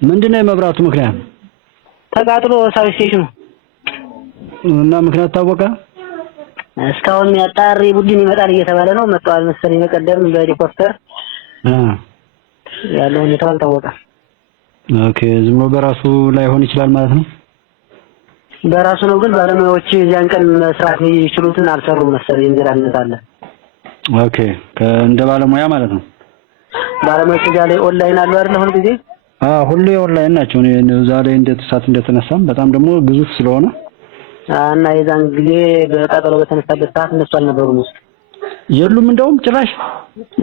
ምንድነው የመብራቱ ምክንያት? ተቃጥሎ ሳብስቴሽኑ እና ምክንያት ታወቀ? እስካሁን ያጣሪ ቡድን ይመጣል እየተባለ ነው። መጣል መሰለኝ በቀደም በሄሊኮፕተር ያለው ሁኔታ አልታወቀም። ኦኬ ዝም ብሎ በራሱ ላይሆን ይችላል ማለት ነው። በራሱ ነው ግን ባለሙያዎች ያን ቀን መስራት ይችሉትን አልሰሩም መሰለኝ እንግዳነት አለ። ኦኬ እንደ ባለሙያ ማለት ነው። ባለሙያዎች ላይ ኦንላይን አሉ አይደል ሁሉ ጊዜ? ሁሉ ኦንላይን ናቸው። ዛሬ እንደተሳት እንደተነሳም በጣም ደግሞ ግዙፍ ስለሆነ እና የዛን ጊዜ በቃጠሎ በተነሳበት ሰዓት እነሱ አልነበሩም ውስጥ የሉም። እንደውም ጭራሽ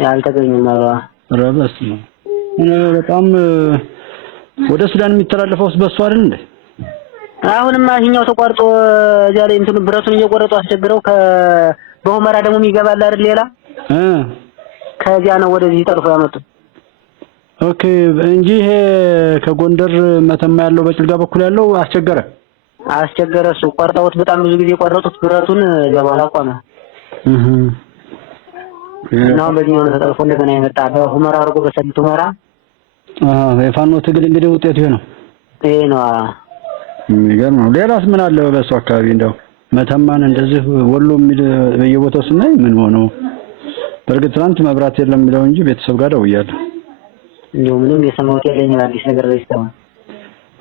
ያልተገኙም ማለት ረበስ ነው። በጣም ወደ ሱዳን የሚተላለፈው በሱ አይደል እንዴ? አሁንማ ይሄኛው ተቋርጦ እዚያ ላይ እንትኑ ብረቱን እየቆረጡ አስቸግረው በሁመራ ደግሞ የሚገባል አይደል ሌላ ከዚያ ነው ወደዚህ ጠርፎ ያመጡት። ኦኬ እንጂ ይሄ ከጎንደር መተማ ያለው በጭልጋ በኩል ያለው አስቸገረ እሱ ቆርጠውት በጣም ብዙ ጊዜ ቆረጡት ብረቱን ገባላ ቆመ። ነው በዚህ ነው ተጠርፎ እንደገና የመጣ በሁመራ አርጎ በሰልቱ ሁመራ የፋኖ ትግል እንግዲህ ውጤቱ ይሄ ነው። የሚገርም ነው። ሌላስ ምን አለ በሱ አካባቢ? እንደው መተማን እንደዚህ ወሎ የሚል በየቦታው ስናይ ምን ሆኖ? በርግጥ ትናንት መብራት የለም የሚለው እንጂ ቤተሰብ ጋር ደውያለሁ። እንደው ምንም የሰማሁት የለኝም አዲስ ነገር በይስተው።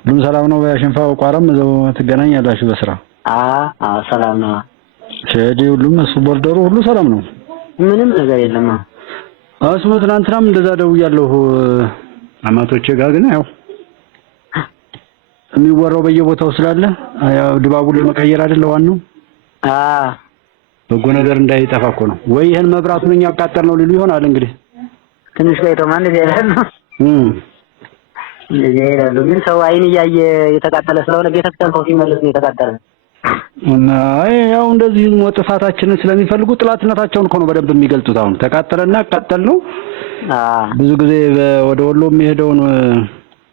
ሁሉም ሰላም ነው? በሽንፋው ቋራም እዛው ትገናኛላችሁ በስራ? ሰላም ነው። ሸዲ ሁሉም እሱ ቦርደሩ ሁሉ ሰላም ነው። ምንም ነገር የለም። እሱ ትናንትናም እንደዛ ደውያለሁ አማቶቼ ጋር ግን ያው የሚወራው በየቦታው ስላለ ያው ድባቡን ለመቀየር አይደል ዋናው። በጎ ነገር እንዳይጠፋ እኮ ነው። ወይ ይሄን መብራቱን እኛ አቃጠል ነው ሊሉ ይሆናል እንግዲህ ትንሽ ላይ ተማን ይላል ነው ይላል። ግን ሰው አይን እያየ የተቃጠለ ስለሆነ ቤተክርስቲያን ሰው ሲመለስ ነው የተቃጠለ እና ያው እንደዚህ ጥፋታችንን ስለሚፈልጉ ጥላትነታቸውን እኮ ነው በደንብ የሚገልጹት። አሁን ተቃጠለና አቃጠል ነው። ብዙ ጊዜ ወደ ወሎ የሚሄደውን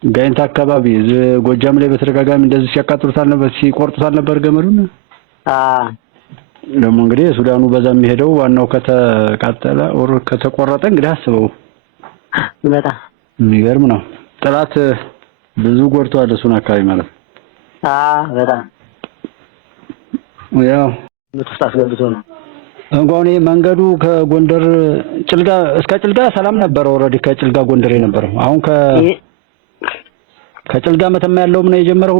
ጋይንት አካባቢ ጎጃም ላይ በተደጋጋሚ እንደዚህ ሲያቃጥሉታል ነበር ሲቆርጡታል ነበር ገመዱን። ደግሞ እንግዲህ ሱዳኑ በዛ የሚሄደው ዋናው ከተቃጠለ ኦር ከተቆረጠ እንግዲህ አስበው በጣም የሚገርም ነው። ጥላት ብዙ ጎርቷል እሱን አካባቢ ማለት በጣም ያው ምትስታስ ገብቶ ነው እንኳን መንገዱ ከጎንደር ጭልጋ እስከ ጭልጋ ሰላም ነበር። ኦሬዲ ከጭልጋ ጎንደር የነበረው አሁን ከጭልጋ መተማ ያለው ምን የጀመረው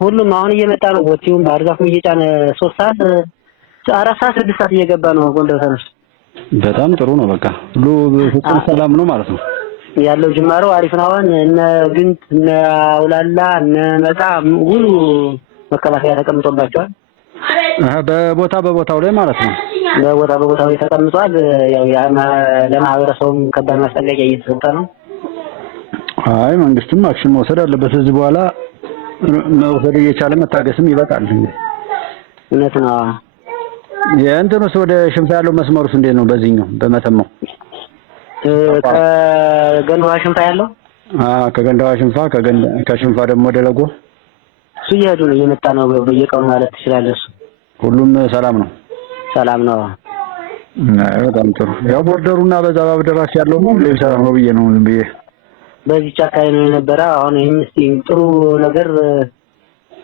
ሁሉም አሁን እየመጣ ነው። ወጪውን ባርዛፉን እየጫነ 3 ሰዓት 4 ሰዓት 6 ሰዓት እየገባ ነው ጎንደር ተነስቶ። በጣም ጥሩ ነው። በቃ ሁሉ ፍጹም ሰላም ነው ማለት ነው ያለው ጅማሮ አሪፍ ነው። አሁን እነ ግንት እነ አውላላ እነ መጣ ሁሉ መከላከያ ተቀምጦባቸዋል። በቦታው ላይ ማለት ነው። በቦታው ላይ ተቀምጧል። ያው ለማህበረሰቡም ከባድ ማስጠንቀቂያ እየተሰጠ ነው። አይ መንግስትም አክሽን መውሰድ አለበት። እዚህ በኋላ መውሰድ እየቻለ መታገስም ይበቃል። እንግዲህ እውነት ነው። የእንትኑስ ወደ ሽንፋ ያለው መስመሩስ እንዴት ነው? በዚህኛው በመተማው ከገንዳዋ ሽንፋ ያለው ከገንዳዋ ሽንፋ ከሽንፋ ደግሞ ወደ ለጎ እሱ እየሄዱ ነው እየመጣ ነው በየቀኑ ማለት ትችላለህ። ሁሉም ሰላም ነው። በጣም ጥሩ። ያው ቦርደሩና በዛ ባብደራስ ያለው ነው ሰላም ነው ብዬ ነው ብዬ በዚህ ጫካ ነው የነበረ። አሁን ይሄን ጥሩ ነገር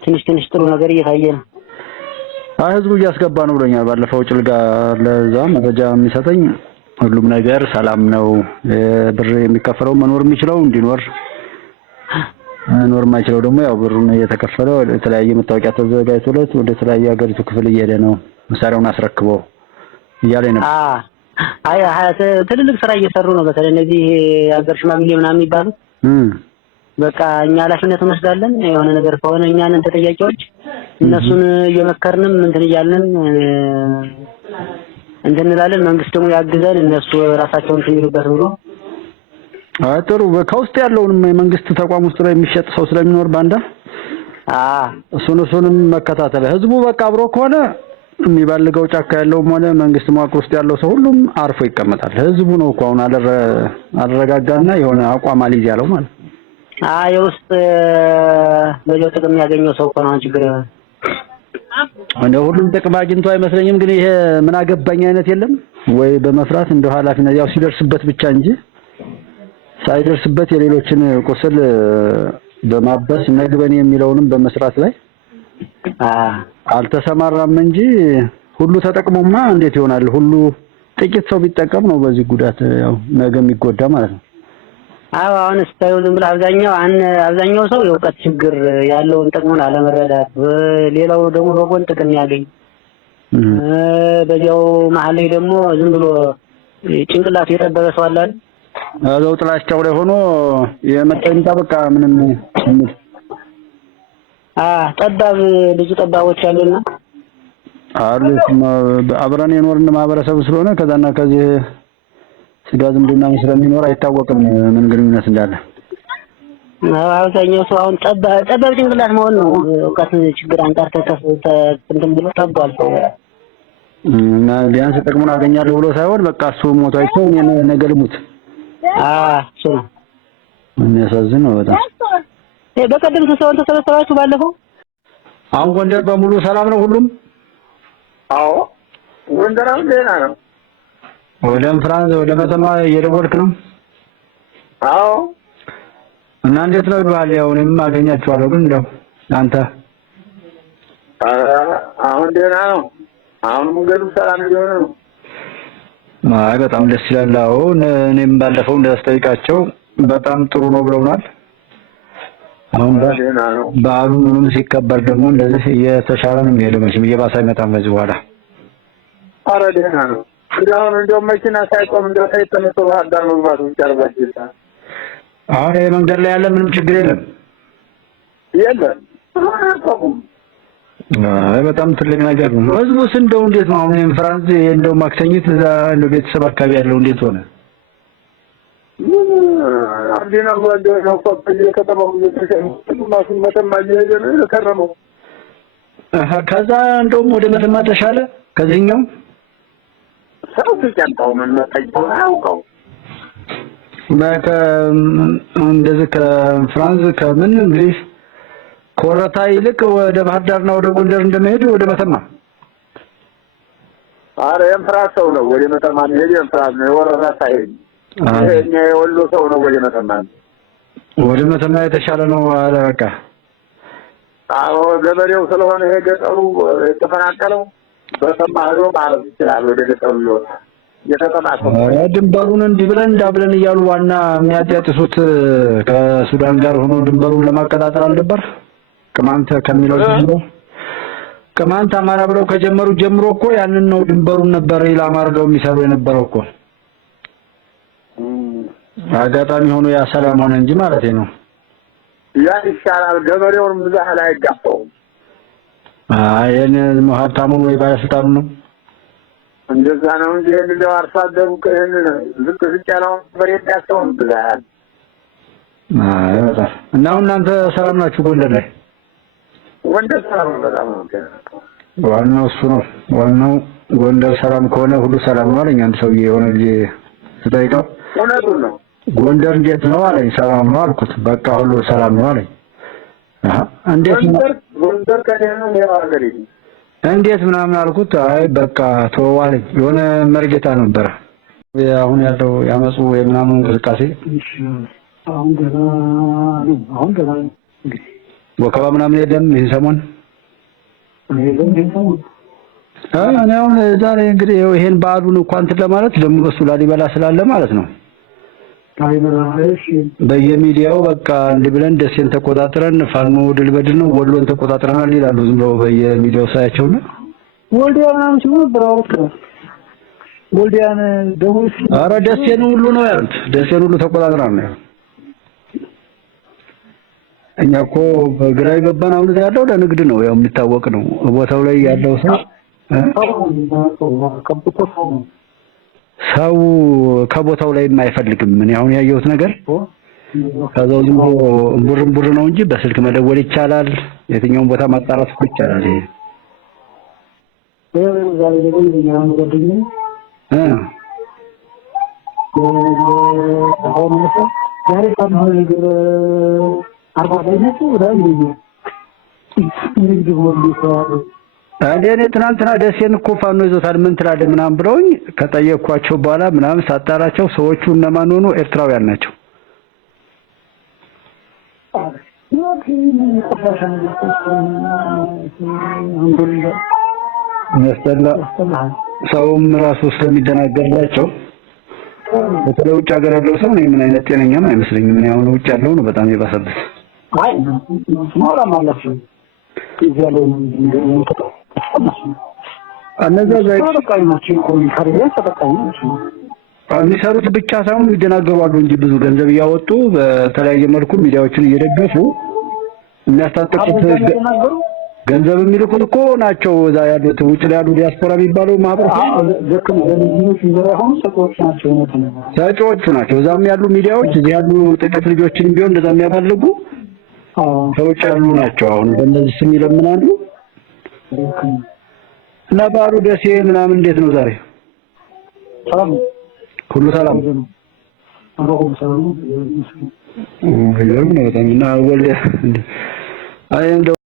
ትንሽ ጥሩ ነገር እየታየ ነው። ህዝቡ እያስገባ ነው ብሎኛል። ባለፈው ጭልጋ ለዛ መረጃ የሚሰጠኝ ሁሉም ነገር ሰላም ነው። ብር የሚከፈለው መኖር የሚችለው እንዲኖር ኖር ማይችለው ደግሞ ያው ብሩን እየተከፈለው የተለያየ መታወቂያ ተዘጋጅቶለት ወደ ተለያየ ሀገሪቱ ክፍል እየሄደ ነው መሳሪያውን አስረክቦ እያለ ነው። ትልልቅ ስራ እየሰሩ ነው። በተለይ እነዚህ የሀገር ሽማግሌ ምናምን የሚባሉት በቃ እኛ ኃላፊነት እንወስዳለን። የሆነ ነገር ከሆነ እኛን ተጠያቂዎች እነሱን እየመከርንም እንትን እያልን እንትን እንላለን። መንግስት ደግሞ ያግዛል እነሱ ራሳቸውን ሲሚሉበት ብሎ ጥሩ ከውስጥ ያለውን የመንግስት ተቋም ውስጥ ላይ የሚሸጥ ሰው ስለሚኖር ባንዳ እሱንም መከታተል ህዝቡ በቃ አብሮ ከሆነ የሚባልገው ጫካ ያለውም ሆነ መንግስት መዋቅር ውስጥ ያለው ሰው ሁሉም አርፎ ይቀመጣል። ህዝቡ ነው እኮ አሁን አልረጋጋና የሆነ አቋም አልይዝ ያለው ማለት የውስጥ በጆ ጥቅም ያገኘው ሰው ነው ችግር ያለው። እንደ ሁሉም ጥቅም አግኝቶ አይመስለኝም። ግን ይሄ ምን አገባኝ አይነት የለም ወይ በመፍራት እንደው ኃላፊነት ያው ሲደርስበት ብቻ እንጂ ሳይደርስበት የሌሎችን ቁስል በማበስ ነግበን የሚለውንም በመስራት ላይ አልተሰማራም እንጂ ሁሉ ተጠቅሞማ እንዴት ይሆናል? ሁሉ ጥቂት ሰው ቢጠቀም ነው በዚህ ጉዳት ያው ነገ የሚጎዳ ማለት ነው። አዎ አሁን ስታዩ ዝም ብሎ አብዛኛው ሰው የእውቀት ችግር ያለውን ጥቅሙን አለመረዳት፣ ሌላው ደግሞ በጎን ጥቅም ያገኝ በዚያው መሀል ላይ ደግሞ ዝም ብሎ ጭንቅላቱ የጠበበ ሰው አለ አይደል? አዘው ጥላቻው ላይ ሆኖ የመጣኝ በቃ ምንም ጠባብ ብዙ ጠባቦች አሉና አሉ አብረን የኖርን ማህበረሰብ ስለሆነ ከዛና ከዚህ ስጋ ዝምድና ስለሚኖር አይታወቅም ምን ግንኙነት እንዳለ። አብዛኛው ሰው አሁን ጠባብ ጭንቅላት መሆን ነው እውቀት ችግር አንጻር እንትን ብሎ ጠባል ሰው እና ቢያንስ ጥቅሙን አገኛለሁ ብሎ ሳይሆን በቃ እሱ ሞታቸው እኔ ነገ ልሙት። እሱ ነው የሚያሳዝን ነው በጣም። በቀደም ሰውን ተሰበሰባችሁ ባለፈው? አሁን ጎንደር በሙሉ ሰላም ነው ሁሉም? አዎ ጎንደርም ደህና ነው። ወደ ፍራንስ ወደ መተማ እየደወልክ ነው? አዎ። እና እንዴት ነው ይባል? ያው እኔም አገኛቸዋለሁ ግን እንደው አንተ አሁን ደህና ነው። አሁን መንገዱ ሰላም እየሆነ ነው። አይ በጣም ደስ ይላል። አዎ እኔም ባለፈው እንዳስጠይቃቸው በጣም ጥሩ ነው ብለውናል። አሁን በዓሉ ምንም ሲከበር ደግሞ እንደዚህ እየተሻለ ነው የሚሄደው። መቼም እየባሰ አይመጣም በዚህ በኋላ። ኧረ ደህና ነው። እንደው መኪና ሳይቆም እንደው ሳይተነሱ ባህርዳር መግባቱ ይቻላል። አሁን መንገድ ላይ ያለ ምንም ችግር የለም። አይ በጣም ትልቅ ነገር ነው። ህዝቡስ እንደው እንዴት ነው አሁን ፍራንስ እንደው ማክሰኝት እዛ እንደው ቤተሰብ አካባቢ ያለው እንዴት ሆነ? አዲና ወንደው ነው ቆጥቶ ከተማው ማሱን መተማ እየሄደ ነው የከረመው። ከዛ እንደውም ወደ መተማ ተሻለ ከዚህኛው ሰው ሲጨንቀው ምን መጣው አውቀው እንደዚህ ከፍራንስ ከምን እንግዲህ ኮረታ ይልቅ ወደ ባህር ዳርና ወደ ጎንደር እንደመሄድ ወደ መተማ። አረ የፍራንስ ሰው ነው ወደ መተማ ሄደ። የፍራንስ ነው ወረራ ሳይሄድ እኛ የወሎ ሰው ነው ወደ መተማ የተሻለ ነው አለ በቃ። አዎ ገበሬው ስለሆነ ይሄ ገጠሩ የተፈናቀለው በሰማ ሄዶ ማለት ይችላል ወደ ገጠሩ ይወጣ የተጠናቀቀው። ድንበሩን እንዲህ ብለን እንዳብለን እያሉ ዋና የሚያጣጥሱት ከሱዳን ጋር ሆኖ ድንበሩን ለማቀጣጠል አልነበር? ቅማንት ከሚለው ጀምሮ ቅማንት አማራ ብለው ከጀመሩ ጀምሮ እኮ ያንን ነው ድንበሩን ነበር ኢላማ አድርገው የሚሰሩ የነበረው እኮ። አጋጣሚ ሆኖ ያ ሰላም ሆነ እንጂ ማለት ነው። ያ ይሻላል ገበሬውን ብዛህ ላይ አይጋፋው። የኔ ሀብታሙ ወይ ባለስልጣኑ ነው እንደዛ ነው እንጂ እንደው አርሶ አደሩ ከእነ ዝቅ ያለው በሬት ያስተው ብዛህ እና እናንተ ሰላም ናችሁ ጎንደር ላይ? ጎንደር ሰላም በጣም ነው። ዋናው እሱ ነው። ዋናው ጎንደር ሰላም ከሆነ ሁሉ ሰላም ነው አለኝ አንድ ሰውዬ የሆነ ጊዜ ስጠይቀው። እውነቱን ነው። ጎንደር እንዴት ነው አለኝ። ሰላም ነው አልኩት። በቃ ሁሉ ሰላም ነው አለኝ። እንዴት ነው ጎንደር ከደህና ነው ያገሪ እንዴት ምናምን አልኩት። አይ በቃ ተወው አለኝ። የሆነ መርጌታ ነበር አሁን ያለው ያመጹ የምናምን እንቅስቃሴ አሁን ገና ወከባ ምናምን የለም ይሄን ሰሞን። እኔ አሁን ዛሬ እንግዲህ ይሄን በዓሉን እንኳን እንትን ለማለት ደግሞ እሱ ላሊበላ ስላለ ማለት ነው በየሚዲያው በቃ እንዲህ ብለን ደሴን ተቆጣጥረን ፋኖ ድል በድል ነው ወሎን ተቆጣጥረናል ይላሉ። ዝም ብለው በየሚዲያው ሳያቸውና ወልዲያ ምናምን ሲሉ ነበር አውቀ ወልዲያን ደቡብ ኧረ ደሴን ሁሉ ነው ያሉት። ደሴን ሁሉ ተቆጣጥረናል ነው። እኛ እኮ በግራ የገባን አሁን ያለው ለንግድ ነው ያው የሚታወቅ ነው። ቦታው ላይ ያለው ሰው ከቦታው ላይ የማይፈልግም። ምን አሁን ያየሁት ነገር ከዛው ዝም ብሎ እምቡር ነው እንጂ በስልክ መደወል ይቻላል። የትኛውን ቦታ ማጣራት ይቻላል። ዛሬ ደግሞ ያው ወደኝ ዛሬ ታዲያ ነገር አርባለች ወዳጅ ንግድ እኔ ትናንትና ደሴን እኮ ፋኖ ይዞታል ምን ትላለህ ምናምን ብለውኝ ከጠየቅኳቸው በኋላ ምናምን ሳጣራቸው ሰዎቹ እነማን ሆኑ ኤርትራውያን ናቸው። ያስጠላ ሰውም ራሱ ስለሚደናገርላቸው በተለይ ውጭ ሀገር ያለው ሰው ነው ምን አይነት ጤነኛም አይመስለኝም። ምን ያው ውጭ ያለው ነው በጣም የባሰበት። አይ ማውራ ማለት ነው ይዘለው እነዛ የሚሰሩት ብቻ ሳይሆን ይደናገራሉ እንጂ ብዙ ገንዘብ እያወጡ በተለያየ መልኩ ሚዲያዎችን እየደገፉ የሚያስታጥቁት ገንዘብ የሚልኩት እኮ ናቸው። እዛ ያሉት ውጭ ላይ ያሉ ዲያስፖራ የሚባለው ማህበረሰብ ሰጪዎቹ ናቸው። እዛም ያሉ ሚዲያዎች እዚህ ያሉ ጥቂት ልጆችን ቢሆን እንደዛ የሚያፈልጉ ሰዎች ያሉ ናቸው። አሁን በእነዚህ ስም ይለምናሉ። እና ባሩ ደሴ ምናምን እንዴት ነው ዛሬ? ሰላም ሁሉ ሰላም ነው። ይገርም ነው በጣም እና ወልደ አይ